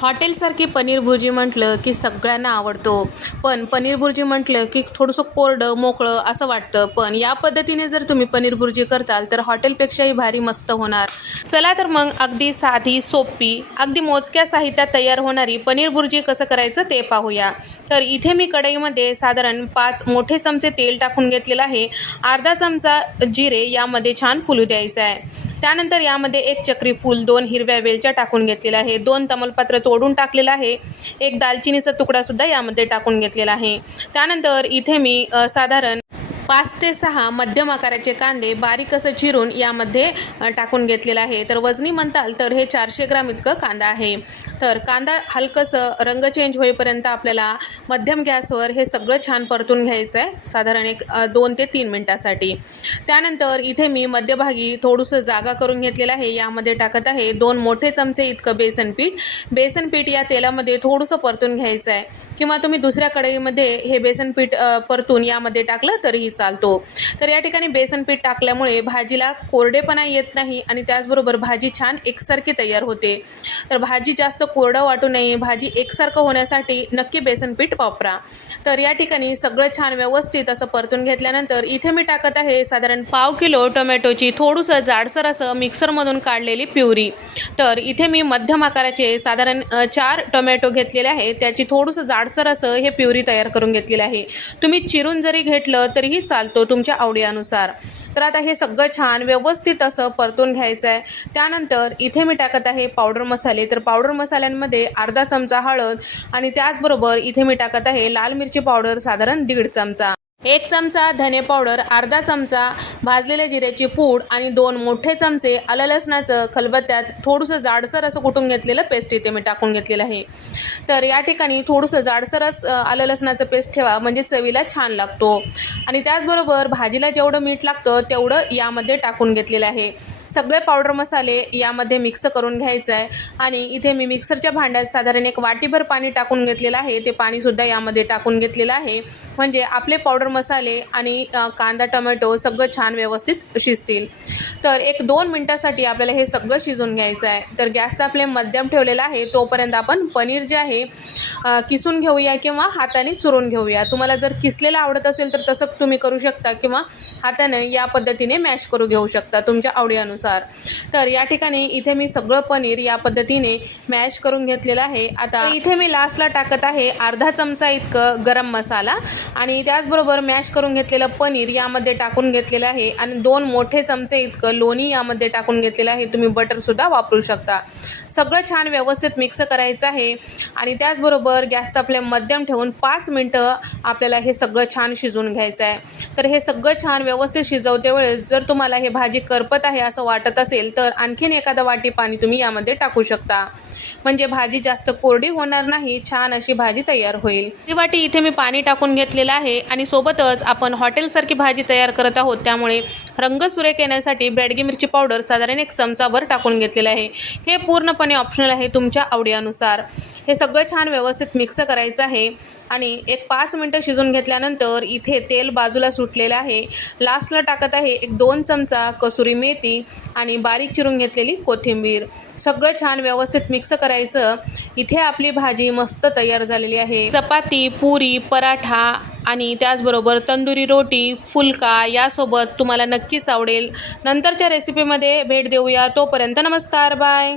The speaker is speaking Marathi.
हॉटेलसारखी पनीर भुर्जी म्हटलं की सगळ्यांना आवडतो. पण पनीर भुर्जी म्हटलं की थोडंसं कोरडं मोकळं असं वाटतं. पण या पद्धतीने जर तुम्ही पनीर भुर्जी करताल तर हॉटेलपेक्षाही भारी मस्त होणार. चला तर मग अगदी साधी सोपी अगदी मोजक्या साहित्यात तयार होणारी पनीर भुर्जी कसं करायचं ते पाहूया. तर इथे मी कढईमध्ये साधारण पाच मोठे चमचे तेल टाकून घेतलेलं आहे. अर्धा चमचा जिरे यामध्ये छान फुलू द्यायचं आहे. त्यानंतर यामध्ये एक चक्री फूल दोन हिरव्या वेलच्या टाकून घेतलेल्या आहे. दोन तमलपत्र तोडून टाकलेलं आहे. एक दालचिनीचा तुकडासुद्धा यामध्ये टाकून घेतलेला आहे. त्यानंतर इथे मी साधारण पाच ते सहा मध्यम आकाराचे कांदे बारीक असं चिरून यामध्ये टाकून घेतलेलं आहे. तर वजनी म्हणताल तर हे चारशे ग्राम इतकं कांदा आहे. तर कांदा हलकंसं रंग चेंज होईपर्यंत आपल्याला मध्यम गॅसवर हे सगळं छान परतून घ्यायचं आहे साधारण एक दोन ते तीन मिनटासाठी. त्यानंतर इथे मी मध्यभागी थोडंसं जागा करून घेतलेलं आहे. यामध्ये टाकत आहे दोन मोठे चमचे इतकं बेसन पीठ. बेसन पीठ या तेलामध्ये थोडंसं परतून घ्यायचं आहे किंवा तुम्ही दुसऱ्या कढईमध्ये हे बेसन पीठ परतून यामध्ये टाकलं तरीही चालतो. तर या ठिकाणी बेसन पीठ टाकल्यामुळे भाजीला कोरडेपणा येत नाही आणि त्याचबरोबर भाजी छान एकसारखी तयार होते. तर भाजी जास्त कोरडं वाटू नये भाजी एकसारखं होण्यासाठी नक्की बेसन पीठ वापरा. तर या ठिकाणी सगळं छान व्यवस्थित असं परतून घेतल्यानंतर इथे मी टाकत आहे साधारण पाव किलो टोमॅटोची थोडंसं जाडसर असं मिक्सरमधून काढलेली प्युरी. तर इथे मी मध्यम आकाराचे साधारण चार टोमॅटो घेतलेले आहे त्याची थोडंसं जाड जाडसर असं हे प्युरी तयार करून घेतलेलं आहे. तुम्ही चिरून जरी घेतलं तरीही चालतो तुमच्या आवडीनुसार. तर आता हे सगळं छान व्यवस्थित असं परतून घ्यायचं आहे त्यानंतर इथे मी टाकत आहे पावडर मसाले. तर पावडर मसाल्यांमध्ये अर्धा चमचा हळद आणि त्याचबरोबर इथे मी टाकत आहे लाल मिरची पावडर साधारण दीड चमचा. एक चमचा धने पावडर अर्धा चमचा भाजलेल्या जिऱ्याची पूड आणि दोन मोठे चमचे आलं लसणाचं खलबत्त्यात थोडंसं जाडसर असं कुटून घेतलेलं पेस्ट इथे मी टाकून घेतलेलं आहे. तर या ठिकाणी थोडंसं जाडसरच आलं लसणाचं पेस्ट ठेवा म्हणजे चवीला छान लागतो. आणि त्याचबरोबर भाजीला जेवढं मीठ लागतं तेवढं यामध्ये टाकून घेतलेलं आहे. सगळे पावडर मसाले यामध्ये मिक्स करून घ्यायचं आहे आणि इथे मी मिक्सरच्या भांड्यात साधारण एक वाटीभर पाणी टाकून घेतलेलं आहे. ते पाणीसुद्धा यामध्ये टाकून घेतलेलं आहे. म्हणजे आपले पावडर मसाले आणि कांदा टोमॅटो सगळं छान व्यवस्थित शिजतील. तर एक दोन मिनटासाठी आपल्याला हे सगळं शिजवून घ्यायचं आहे तर गॅसचा फ्लेम मध्यम ठेवलेला आहे. तोपर्यंत आपण पनीर जे आहे किसून घेऊया किंवा हाताने चुरून घेऊया. तुम्हाला जर किसलेलं आवडत असेल तर तसं तुम्ही करू शकता किंवा हाताने या पद्धतीने मॅश करू घेऊ शकता. तुमच्या आवडीनुसार. तर या ठिकाणी इथे मी सगळं पनीर या पद्धतीने मॅश करून घेतलेलं आहे. आता इथे मी लास्टला टाकत आहे अर्धा चमचा इतकं गरम मसाला आणि त्याचबरोबर मॅश करून घेतलेलं पनीर यामध्ये टाकून घेतलेलं आहे आणि दोन मोठे चमचे इतकं लोणी यामध्ये टाकून घेतलेलं आहे. तुम्ही बटरसुद्धा वापरू शकता. सगळं छान व्यवस्थित मिक्स करायचं आहे आणि त्याचबरोबर गॅसचा फ्लेम मध्यम ठेवून पाच मिनटं आपल्याला हे सगळं छान शिजवून घ्यायचं आहे. तर हे सगळं छान व्यवस्थित शिजवते वेळेस जर तुम्हाला हे भाजी करपत आहे असं वाटत असेल तर आणखीन एखादा वाटी पाणी तुम्ही यामध्ये टाकू शकता. म्हणजे भाजी जास्त कोरडी होणार नाही छान अशी भाजी तयार होईल. ही वाटी इथे मी पाणी टाकून घेतलेलं आहे आणि सोबतच आपण हॉटेलसारखी भाजी तयार करत आहोत. त्यामुळे रंग सुरेख येण्यासाठी ब्रॅडगी मिरची पावडर साधारण एक चमचाभर टाकून घेतलेलं आहे. हे पूर्णपणे ऑप्शनल आहे तुमच्या आवडीनुसार. हे सगळं छान व्यवस्थित मिक्स करायचं आहे. आणि एक पाच मिनटं शिजून घेतल्यानंतर इथे तेल बाजूला सुटलेलं आहे. लास्टला टाकत आहे एक दोन चमचा कसुरी मेथी आणि बारीक चिरून घेतलेली कोथिंबीर. सगळं छान व्यवस्थित मिक्स करायचं. इथे आपली भाजी मस्त तयार झालेली आहे. चपाती पुरी पराठा आणि त्याचबरोबर तंदुरी रोटी फुलका यासोबत तुम्हाला नक्कीच आवडेल. नंतरच्या रेसिपीमध्ये भेट देऊया. तोपर्यंत नमस्कार बाय